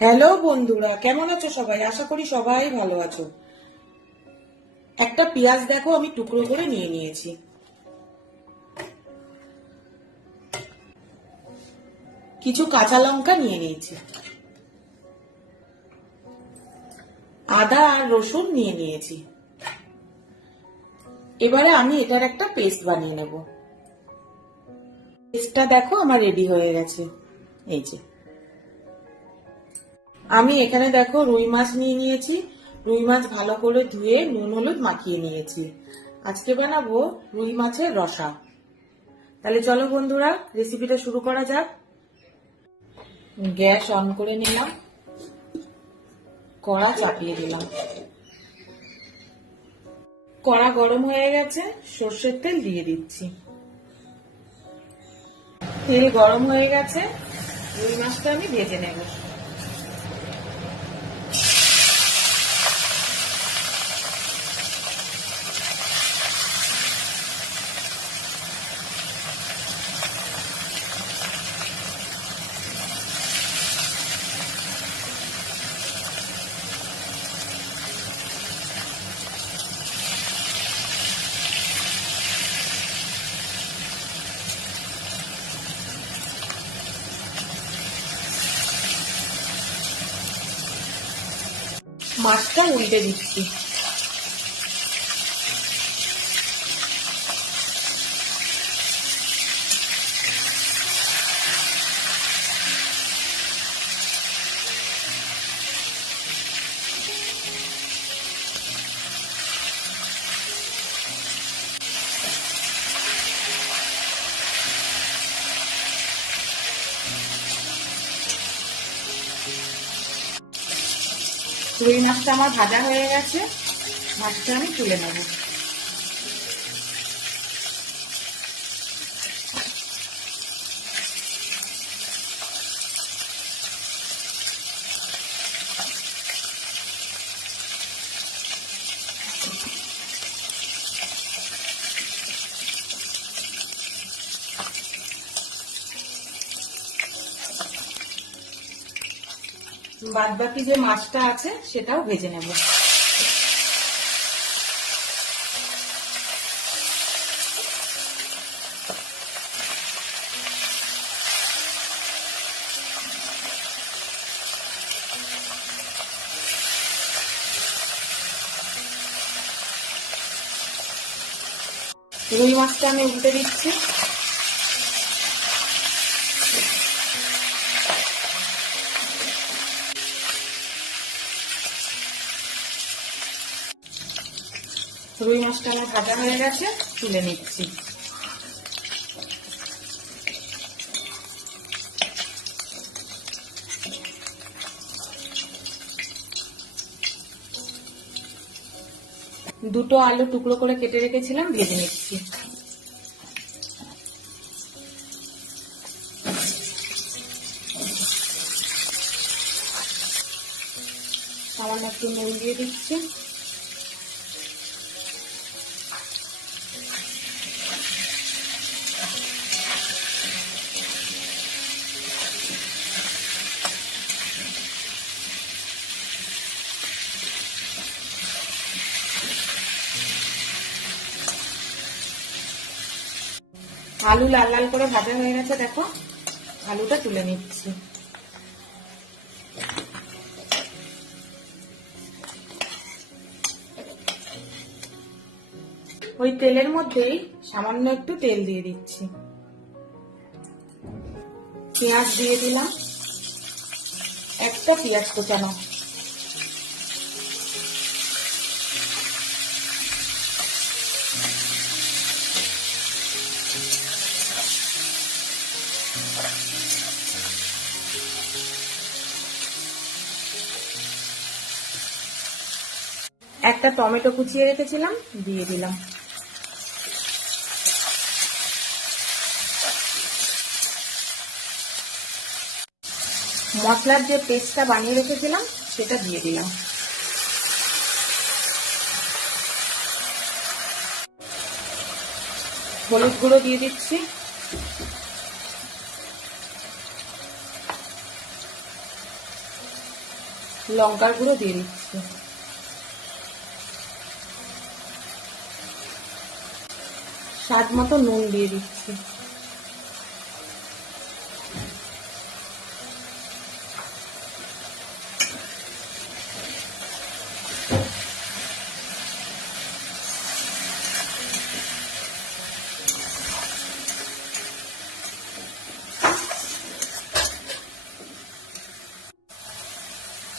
Hello বন্ধুরা, কেমন আছো সবাই? আশা করি সবাই ভালো আছো। একটা পেঁয়াজ দেখো আমি টুকরো করে নিয়ে নিয়েছি। কিছু কাঁচা লঙ্কা নিয়ে নিয়েছি। আদা আর রসুন নিয়ে নিয়েছি। এবারে আমি এটার একটা পেস্ট বানিয়ে নেব। পেস্টটা দেখো আমার রেডি হয়ে গেছে। এই যে আমি এখানে দেখো রুই মাছ নিয়ে নিয়েছি। রুই মাছ ভালো করে ধুয়ে নুন হলুদ মাখিয়ে নিয়েছি। আজকে বানাবো রুই মাছের রসা। তাহলে চলো বন্ধুরা, রেসিপিটা শুরু করা যাক। গ্যাস অন করে নিলাম, কড়া চাপিয়ে দিলাম। কড়া গরম হয়ে গেছে, সর্ষের তেল দিয়ে দিচ্ছি। তেল গরম হয়ে গেছে, রুই মাছটা আমি ভেজে নেব। মাছটা উল্টে দিচ্ছি। রুই মাছটা আমার ভাজা হয়ে গেছে, মাছটা আমি তুলে নেব। বাদ বাকি যে মাছটা আছে সেটাও ভেজে নেব। রুই মাছটা আমি উল্টে দিচ্ছি। রুই মাছটা আমার ভাজা হয়ে গেছে, তুলে নিচ্ছি। দুটো আলু টুকরো করে কেটে রেখেছিলাম, ভেজে নিচ্ছি। সামান্য একটু নুন দিয়ে দিচ্ছি। আলু লাল লাল করে ভাজা হয়ে গেছে, দেখো আলুটা তুলে নিচ্ছি। ওই তেলের মধ্যেই সামান্য একটু তেল দিয়ে দিচ্ছি। পেঁয়াজ দিয়ে দিলাম, একটা পেঁয়াজ কোচানো। একটা টমেটো কুচিয়ে রেখেছিলাম, দিয়ে দিলাম। মশলার যে পেস্টটা বানিয়ে রেখেছিলাম সেটা দিয়ে দিলাম। হলুদ গুঁড়ো দিয়ে দিচ্ছি। লঙ্কার গুঁড়ো দিয়ে দিচ্ছি, স্বাদ মতো নুন দিয়ে দিচ্ছি,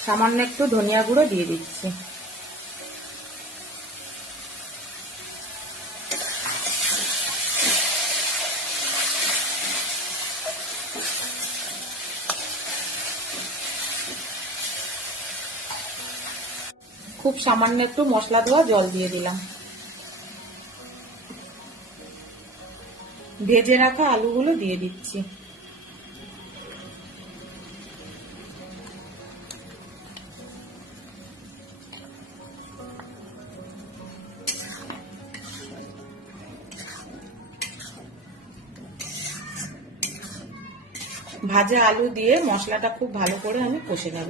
সামান্য একটু ধনিয়া গুঁড়ো দিয়ে দিচ্ছি। খুব সামান্য একটু মশলা ধোয়া জল দিয়ে দিলাম। ভেজে রাখা আলুগুলো দিয়ে দিচ্ছি। ভাজা আলু দিয়ে মশলাটা খুব ভালো করে আমি কষে নেব।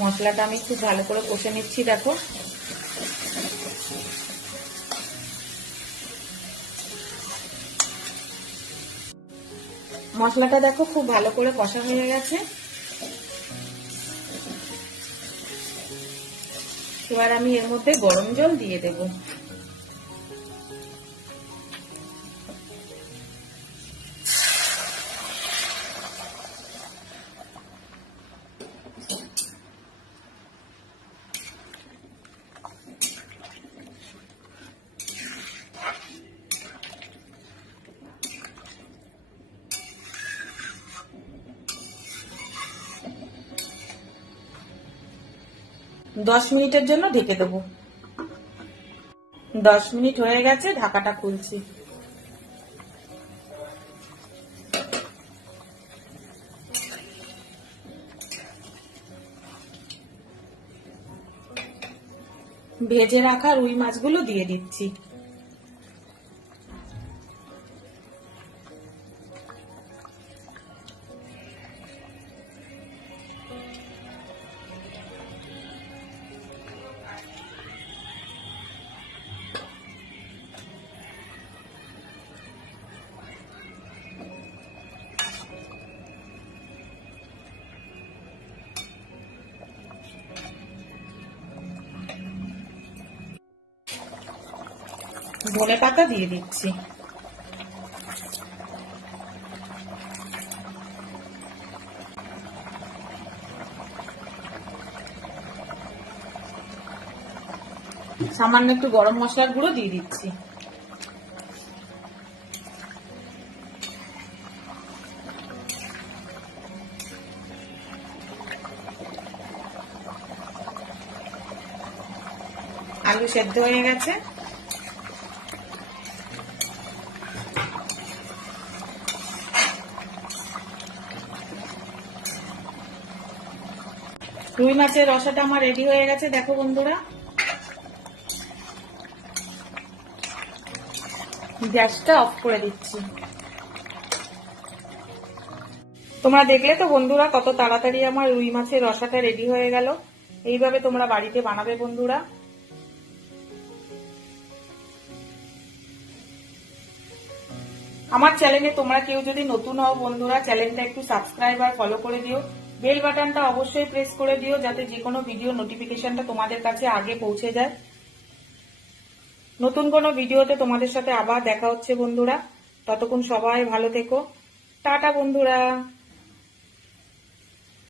মশলাটা আমি খুব ভালো করে কষে নিচ্ছি। দেখো মশলাটা দেখো খুব ভালো করে কষা হয়ে গেছে। এবার আমি এর মধ্যে গরম জল দিয়ে দেব। দশ মিনিটের জন্য ঢেকে দেবো। 10 মিনিট হয়ে গেছে, ঢাকাটা খুলছি। ভেজে রাখা রুই মাছগুলো দিয়ে দিচ্ছি। ধনে পাতা দিয়ে দিচ্ছি। সামান্য একটু গরম মশলার গুঁড়ো দিয়ে দিচ্ছি। আলু সেদ্ধ হয়ে গেছে। রুই মাছের রসাটা আমার রেডি হয়ে গেছে। দেখো বন্ধুরা, গ্যাসটা অফ করে দিচ্ছি। তোমরা দেখলে তো বন্ধুরা কত তাড়াতাড়ি আমার রুই মাছের রসাটা রেডি হয়ে গেল। এইভাবে তোমরা বাড়িতে বানাবে বন্ধুরা। আমার চ্যানেলে তোমরা কেউ যদি নতুন হও বন্ধুরা, চ্যানেলটা একটু সাবস্ক্রাইব আর ফলো করে দিও। বেল বাটনটা অবশ্যই প্রেস করে দিও, যাতে যে কোনো ভিডিও নোটিফিকেশনটা তোমাদের কাছে আগে পৌঁছে যায়। নতুন কোনো ভিডিওতে তোমাদের সাথে আবার দেখা হচ্ছে বন্ধুরা। ততক্ষণ সবাই ভালো থেকো। টাটা বন্ধুরা।